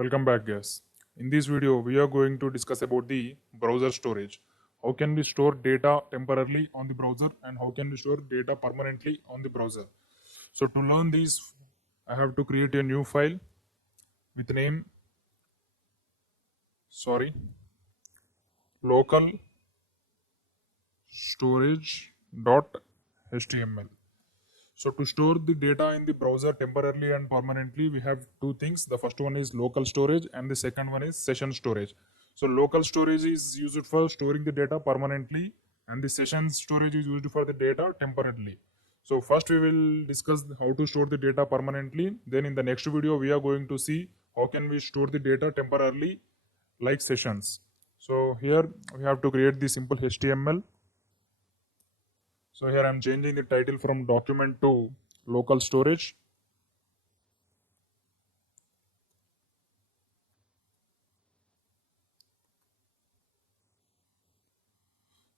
Welcome back, guys. In this video, we are going to discuss about the browser storage. How can we store data temporarily on the browser and how can we store data permanently on the browser? So to learn this, I have to create a new file with name, local storage.html. So to store the data in the browser temporarily and permanently, we have two things. The first one is local storage and the second one is session storage. So local storage is used for storing the data permanently and the session storage is used for the data temporarily. So first we will discuss how to store the data permanently. Then in the next video, we are going to see how can we store the data temporarily like sessions. So here we have to create the simple HTML. So here I'm changing the title from document to local storage.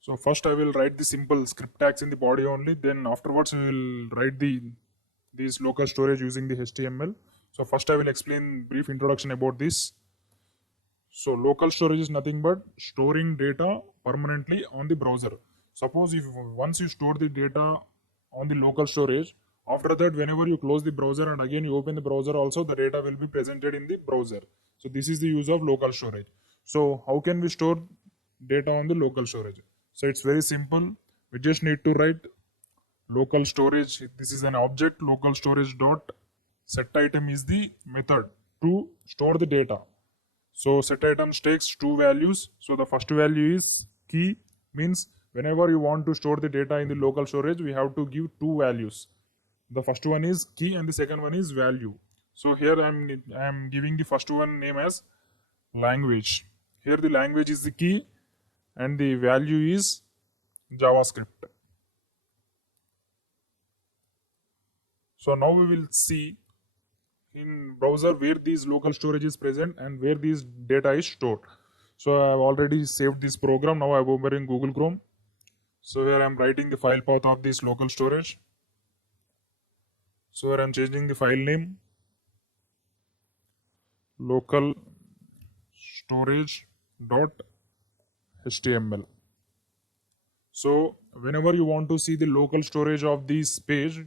So first I will write the simple script tags in the body only. Then afterwards we will write these local storage using the HTML. So first I will explain brief introduction about this. So local storage is nothing but storing data permanently on the browser. Suppose if once you store the data on the local storage, after that whenever you close the browser and again you open the browser also, the data will be presented in the browser. So this is the use of local storage. So how can we store data on the local storage? So it's very simple. We just need to write local storage. This is an object. Local storage dot set item is the method to store the data. So set items takes two values. So the first value is key, means whenever you want to store the data in the local storage, we have to give two values. The first one is key and the second one is value. So here I'm giving the first one name as language. Here the language is the key and the value is JavaScript. So now we will see in browser where these local storage is present and where this data is stored. So I have already saved this program. Now I'm opening Google Chrome. So here I'm writing the file path of this local storage. So here I'm changing the file name, local storage.html. So whenever you want to see the local storage of this page,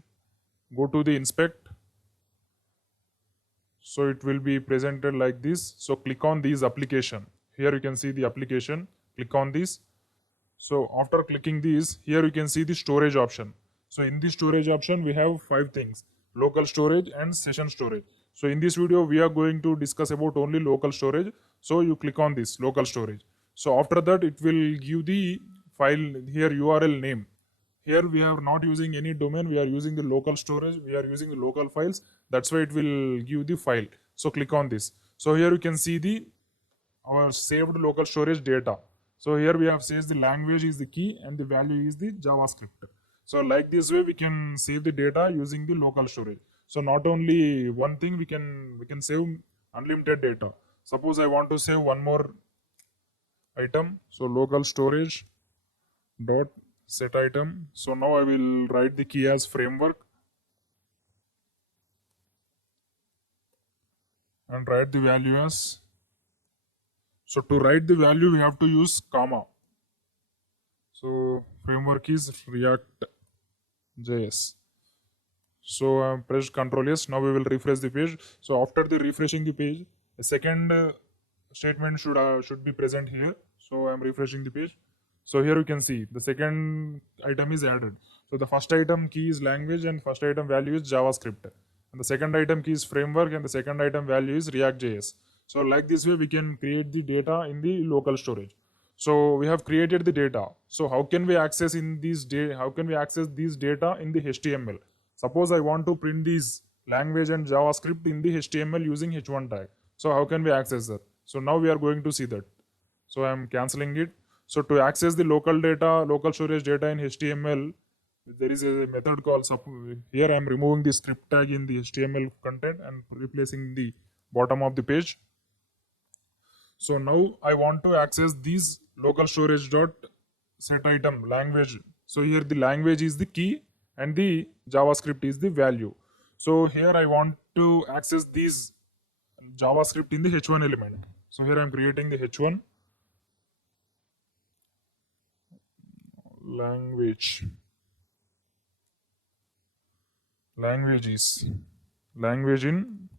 go to the inspect. So it will be presented like this. So click on this application. Here you can see the application. Click on this. So after clicking this, here you can see the storage option. So in the storage option, we have 5 things: local storage and session storage. So in this video, we are going to discuss about only local storage. So you click on this local storage. So after that, it will give the file here URL name. Here we are not using any domain, we are using the local storage, we are using the local files. That's why it will give the file. So click on this. So here you can see our saved local storage data. So here we have says the language is the key and the value is the JavaScript. So like this way we can save the data using the local storage. So not only one thing, we can save unlimited data. Suppose I want to save one more item. So local storage dot set item. So now I will write the key as framework and write the value as. So to write the value, we have to use comma. So framework is React.js. So I pressed Ctrl S. Now we will refresh the page. So after the refreshing the page, the second statement should be present here. So I am refreshing the page. So here you can see the second item is added. So the first item key is language and first item value is JavaScript. And the second item key is framework and the second item value is React.js. So like this way we can create the data in the local storage. So we have created the data. So how can we access these data in the HTML? Suppose I want to print these language and JavaScript in the HTML using h1 tag. So how can we access that? So now we are going to see that. So I am cancelling it. So to access the local storage data in HTML, there is a method called here I am removing the script tag in the HTML content and replacing the bottom of the page. So now I want to access these local storage dot set item language. So here the language is the key and the JavaScript is the value. So here I want to access these JavaScript in the h1 element. So here I'm creating the h1 language. Language in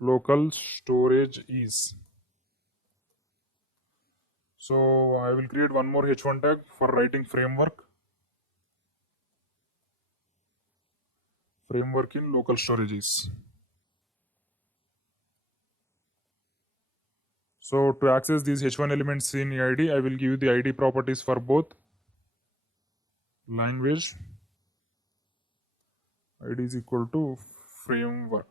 local storage is. So I will create one more h1 tag for writing framework in local storages. So to access these h1 elements in id, I will give the id properties for both language. id is equal to framework.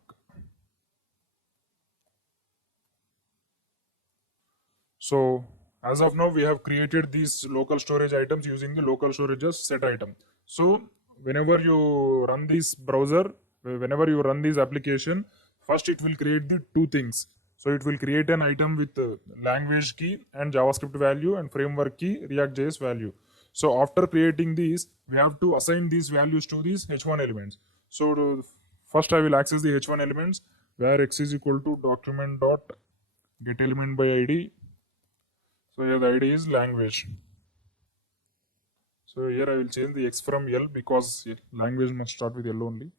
So as of now, we have created these local storage items using the local storage as set item. So whenever you run this browser, whenever you run this application, first it will create the two things. So it will create an item with language key and JavaScript value and framework key React.js value. So after creating these, we have to assign these values to these h1 elements. So first I will access the h1 elements where x is equal to document dot get element by id. So here the ID is language. So here I will change the X from L because language must start with L only.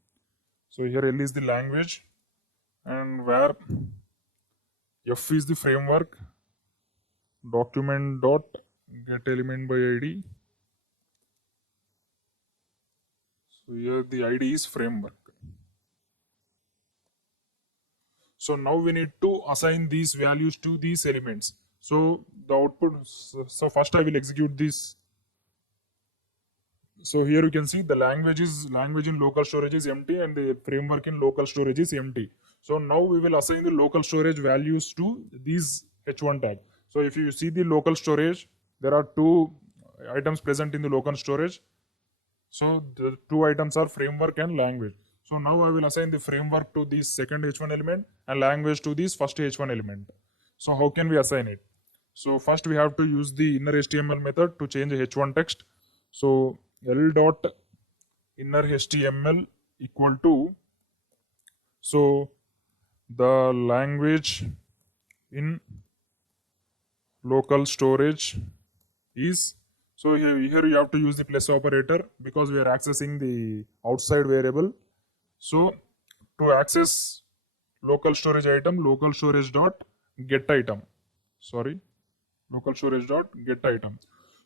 So here L is the language and where F is the framework, document dot get element by ID. So here the ID is framework. So now we need to assign these values to these elements. So the output, so first I will execute this. So here you can see the language in local storage is empty and the framework in local storage is empty. So now we will assign the local storage values to these h1 tag. So if you see the local storage, there are two items present in the local storage. So the two items are framework and language. So now I will assign the framework to this second h1 element and language to this first h1 element. So how can we assign it? So first we have to use the inner HTML method to change the h1 text. So L dot inner HTML equal to, so the language in local storage is, so here you have to use the plus operator because we are accessing the outside variable. So to access local storage item, local storage dot get item. Local storage dot get item.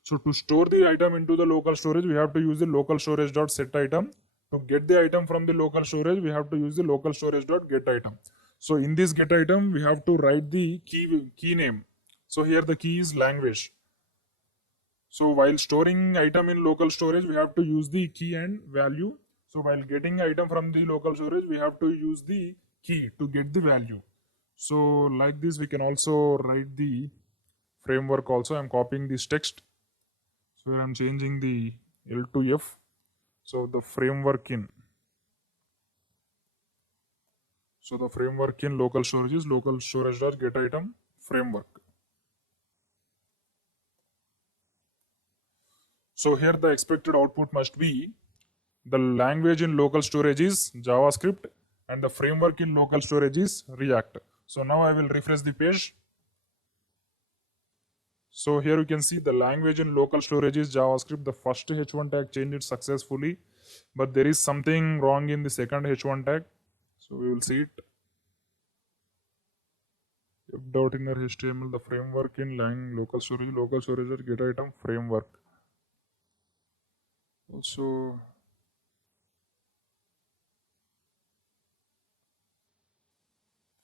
So to store the item into the local storage, we have to use the local storage dot set item. To get the item from the local storage, we have to use the local storage dot get item. So in this get item, we have to write the key name. So here the key is language. So while storing item in local storage, we have to use the key and value. So while getting item from the local storage, we have to use the key to get the value. So like this, we can also write the framework also. I'm copying this text. So I'm changing the L to F. So the framework in. So the framework in local storage is local storage dot get item framework. So here the expected output must be the language in local storage is JavaScript and the framework in local storage is React. So now I will refresh the page. So here you can see the language in local storage is JavaScript. The first h1 tag changed successfully, but there is something wrong in the second h1 tag. So we will see it. F dot inner HTML, the framework in local storage get item framework. Also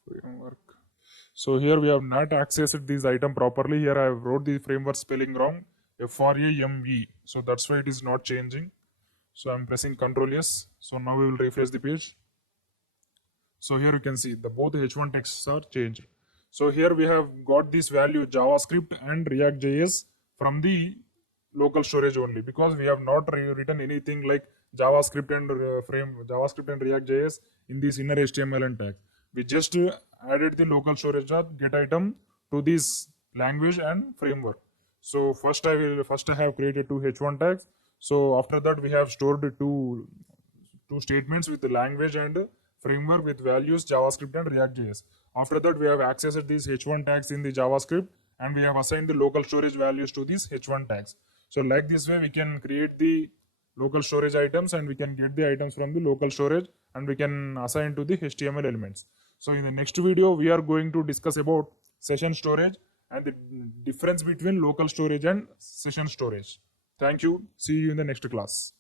framework. So here we have not accessed this item properly. Here I have wrote the framework spelling wrong. FRAME. So that's why it is not changing. So I'm pressing Ctrl S. So now we will refresh the page. So here you can see the both h1 texts are changed. So here we have got this value JavaScript and React.js from the local storage only because we have not written anything like JavaScript and JavaScript and React.js in this inner HTML and tags. We just added the local storage get item to this language and framework. So first I have created two h1 tags. So after that we have stored two statements with the language and framework with values JavaScript and React.js. After that, we have accessed these h1 tags in the JavaScript, and we have assigned the local storage values to these h1 tags. So like this way, we can create the local storage items, and we can get the items from the local storage, and we can assign to the HTML elements. So in the next video, we are going to discuss about session storage and the difference between local storage and session storage. Thank you. See you in the next class.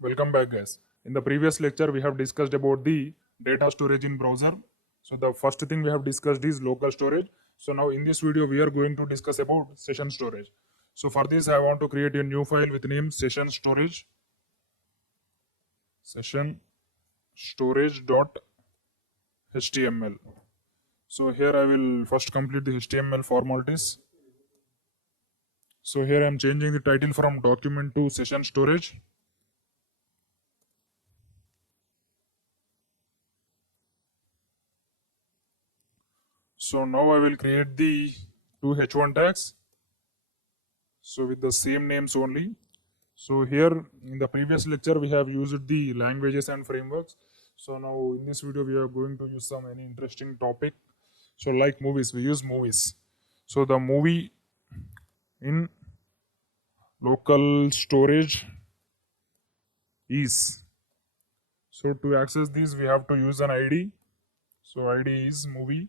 Welcome back, guys. In the previous lecture, we have discussed about the data storage in browser. So the first thing we have discussed is local storage. So now in this video, we are going to discuss about session storage. So for this, I want to create a new file with name session storage. Session storage.html. So here I will first complete the HTML formalities. So here I am changing the title from document to session storage. So now I will create the two h1 tags. So with the same names only. So here in the previous lecture, we have used the languages and frameworks. So now in this video, we are going to use any interesting topic. So like movies, we use movies. So the movie in local storage is. So to access this, we have to use an ID. So ID is movie.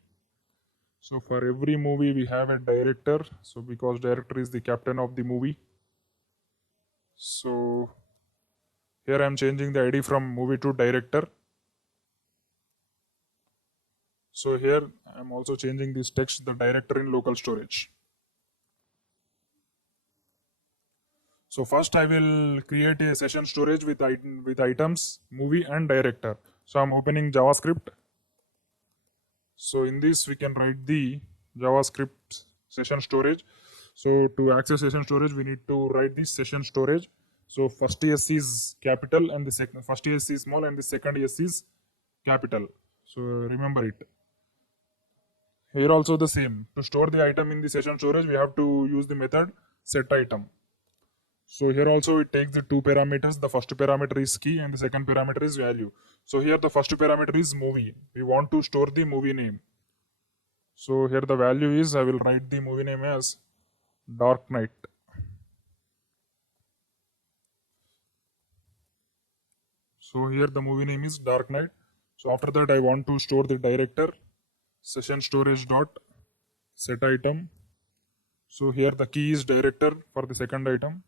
So for every movie, we have a director. So because director is the captain of the movie. So here I am changing the ID from movie to director. So here I am also changing this text, the director in local storage. So first I will create a session storage with items, movie and director. So I'm opening JavaScript. So in this we can write the JavaScript session storage. So to access session storage, we need to write this session storage. So first S is capital and the second first S is small and the second S is capital. So remember it. Here also the same. To store the item in the session storage, we have to use the method setItem. So here also it takes the two parameters. The first parameter is key and the second parameter is value. So here the first parameter is movie. We want to store the movie name. So here the value is, I will write the movie name as Dark Knight. So here the movie name is Dark Knight. So after that I want to store the director, session storage dot set item. So here the key is director for the second item.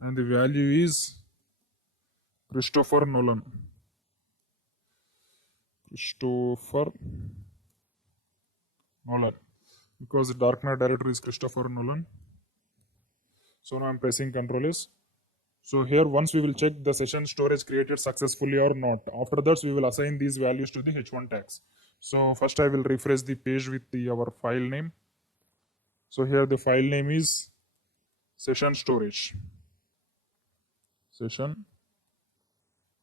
And the value is Christopher Nolan. Christopher Nolan. Because the Dark Knight director is Christopher Nolan. So now I'm pressing Ctrl S. So here once we will check the session storage created successfully or not. After that we will assign these values to the h1 tags. So first I will refresh the page with our file name. So here the file name is session storage. Session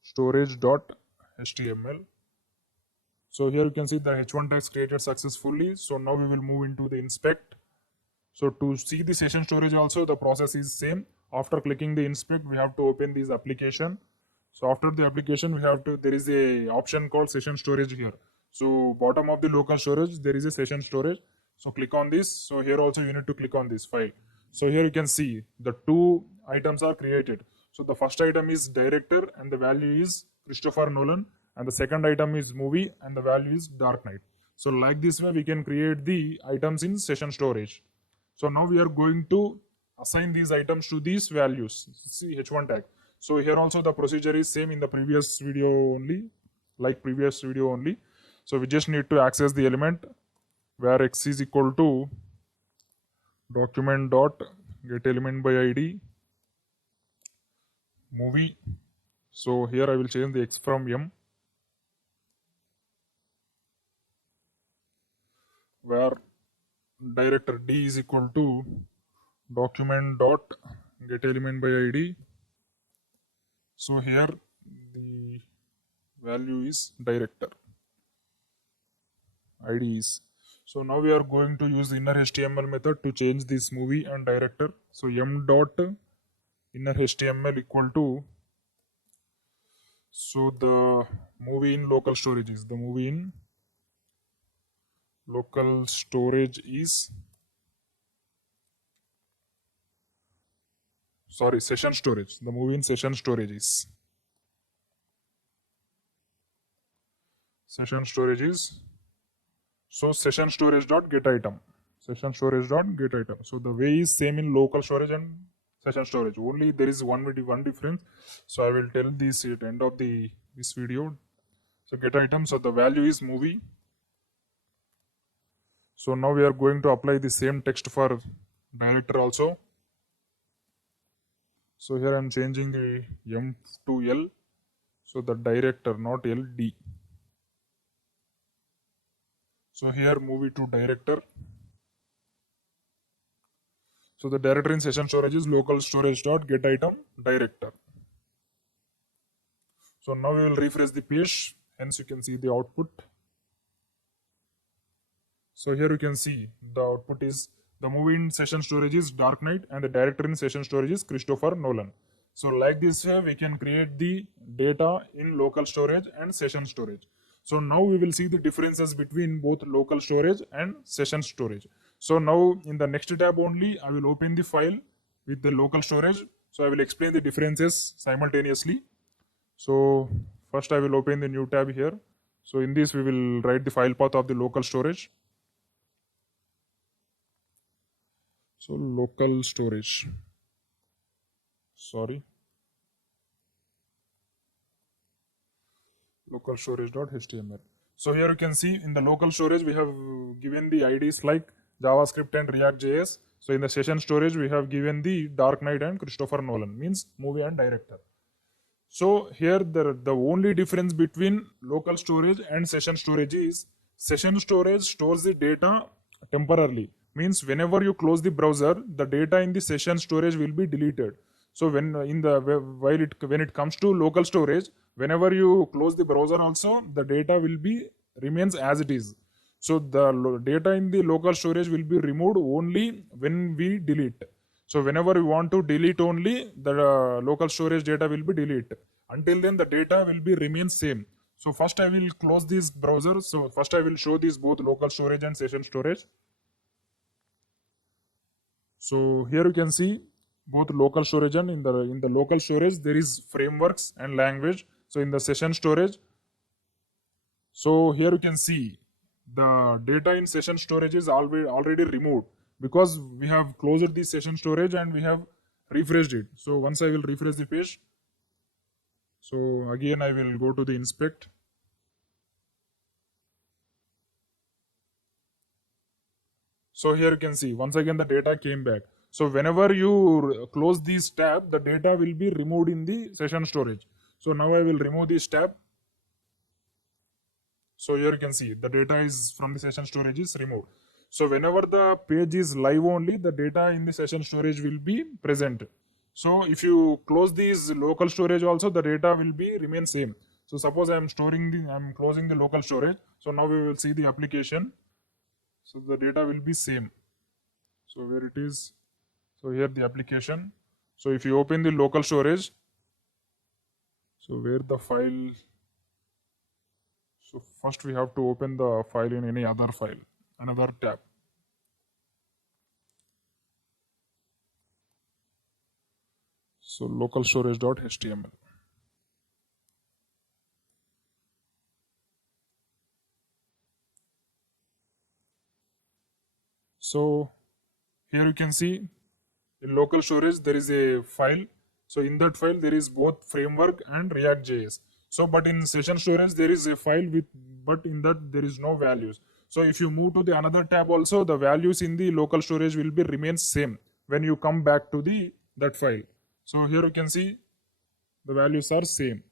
storage.html. So here you can see the h1 tags created successfully. So now we will move into the inspect. So to see the session storage also, the process is same. After clicking the inspect, we have to open this application. So after the application, there is a option called session storage here. So bottom of the local storage, there is a session storage. So click on this. So here also you need to click on this file. So here you can see the two items are created. So the first item is director and the value is Christopher Nolan, and the second item is movie and the value is Dark Knight. So like this way we can create the items in session storage. So now we are going to assign these items to these values. See h1 tag. So here also the procedure is same in the previous video only, like previous video only. So we just need to access the element where x is equal to document dot get element by id movie. So here I will change the x from m, where director d is equal to document dot get element by id. So here the value is director, id is. So now we are going to use the inner HTML method to change this movie and director. So m dot inner HTML equal to, so the movie in local storage is, the movie in local storage is, sorry, session storage, the movie in session storage is, session storage is, so session storage dot get item, session storage dot get item. So the way is same in local storage and session storage, only there is one difference. So I will tell this at end of this video. So get item, so the value is movie. So now we are going to apply the same text for director also. So here I am changing the M to L. So the director, not LD. So here movie to director. So the director in session storage is local storage dot get item director. So now we will refresh the page. Hence you can see the output. So here you can see the output is, the movie in session storage is Dark Knight and the director in session storage is Christopher Nolan. So like this way we can create the data in local storage and session storage. So now we will see the differences between both local storage and session storage. So now in the next tab only I will open the file with the local storage. So I will explain the differences simultaneously. So first I will open the new tab here. So in this we will write the file path of the local storage. So local storage, sorry, local storage.html. So here you can see in the local storage we have given the IDs like JavaScript and React.js. So in the session storage we have given the Dark Knight and Christopher Nolan, means movie and director. So here the only difference between local storage and session storage is, session storage stores the data temporarily, means whenever you close the browser, the data in the session storage will be deleted. So when it comes to local storage, whenever you close the browser also, the data will be remains as it is. So the data in the local storage will be removed only when we delete. So whenever we want to delete only, the local storage data will be deleted. Until then the data will be remain same. So first I will close this browser. So first I will show these both local storage and session storage. So here you can see both local storage, and in the local storage there is frameworks and language. So in the session storage, so here you can see the data in session storage is already removed, because we have closed the session storage and we have refreshed it. So once I will refresh the page, so again I will go to the inspect. So here you can see once again the data came back. So whenever you close this tab, the data will be removed in the session storage. So now I will remove this tab. So here you can see the data is from the session storage is removed. So whenever the page is live only, the data in the session storage will be present. So if you close these local storage also, the data will be remain same. So suppose I'm closing the local storage. So now we will see the application. So the data will be same. So where it is, so here the application. So if you open the local storage, so where the file, so first we have to open the file in any other file, another tab. So local storage.html. So here you can see in local storage there is a file. So in that file there is both framework and React.js. So but in session storage there is a file with, but in that there is no values. So if you move to the another tab also, the values in the local storage will be remain same when you come back to that file. So here you can see the values are same.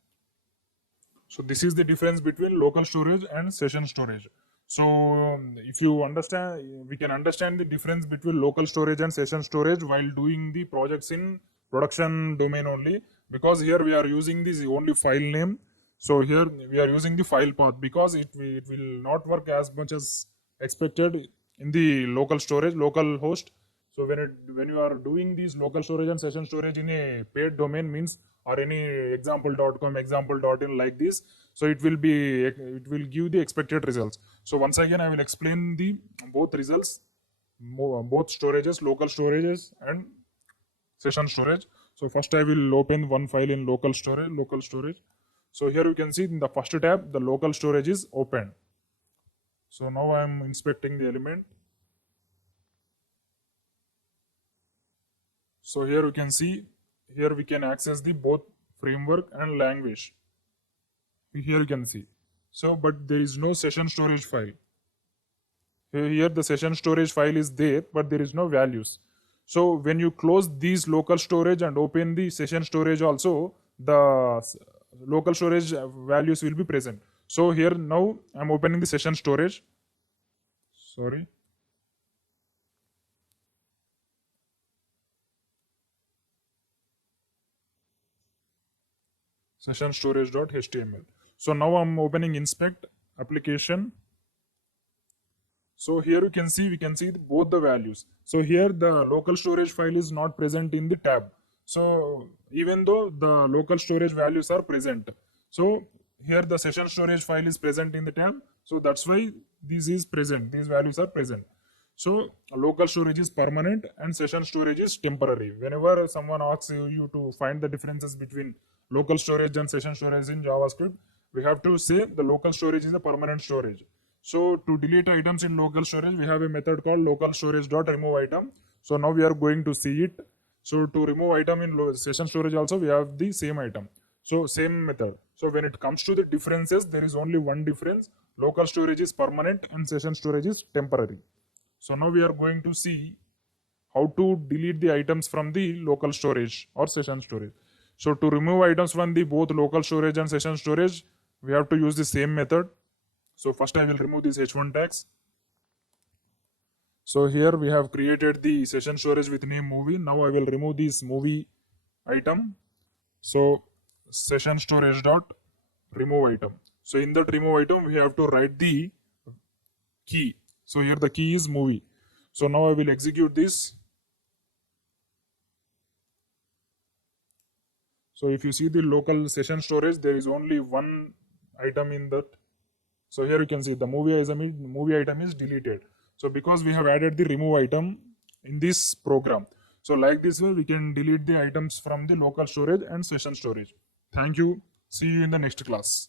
So this is the difference between local storage and session storage. So if you understand, we can understand the difference between local storage and session storage while doing the projects in production domain only, because here we are using this only file name. So here we are using the file path because it will not work as much as expected in the local storage, local host. So when you are doing these local storage and session storage in a paid domain means, or any example.com, example.in like this, so it will give the expected results. So once again I will explain the both results, both storages, local storages and session storage. So first I will open one file in local storage. So here you can see in the first tab the local storage is open. So now I am inspecting the element. So here you can see, here we can access the both framework and language. Here you can see. So but there is no session storage file. Here the session storage file is there, but there is no values. So when you close these local storage and open the session storage also, the local storage values will be present. So here now I'm opening the session storage. Sorry. Session storage.html. So now I'm opening inspect application. So here you can see, we can see both the values. So here the local storage file is not present in the tab. So even though the local storage values are present, so here the session storage file is present in the tab. So that's why this is present. These values are present. So local storage is permanent and session storage is temporary. Whenever someone asks you to find the differences between local storage and session storage in JavaScript, we have to say the local storage is a permanent storage. So to delete items in local storage, we have a method called local storage.removeItem. So now we are going to see it. So to remove item in session storage also, we have the same item. So same method. So when it comes to the differences, there is only one difference. Local storage is permanent and session storage is temporary. So now we are going to see how to delete the items from the local storage or session storage. So to remove items from the both local storage and session storage, we have to use the same method. So first I will remove this h1 tags. So here we have created the session storage with name movie. Now I will remove this movie item. So session storage dot remove item. So in that remove item, we have to write the key. So here the key is movie. So now I will execute this. So if you see the local session storage, there is only one item in that. So here you can see the movie item is deleted. So because we have added the remove item in this program. So like this way, we can delete the items from the local storage and session storage. Thank you. See you in the next class.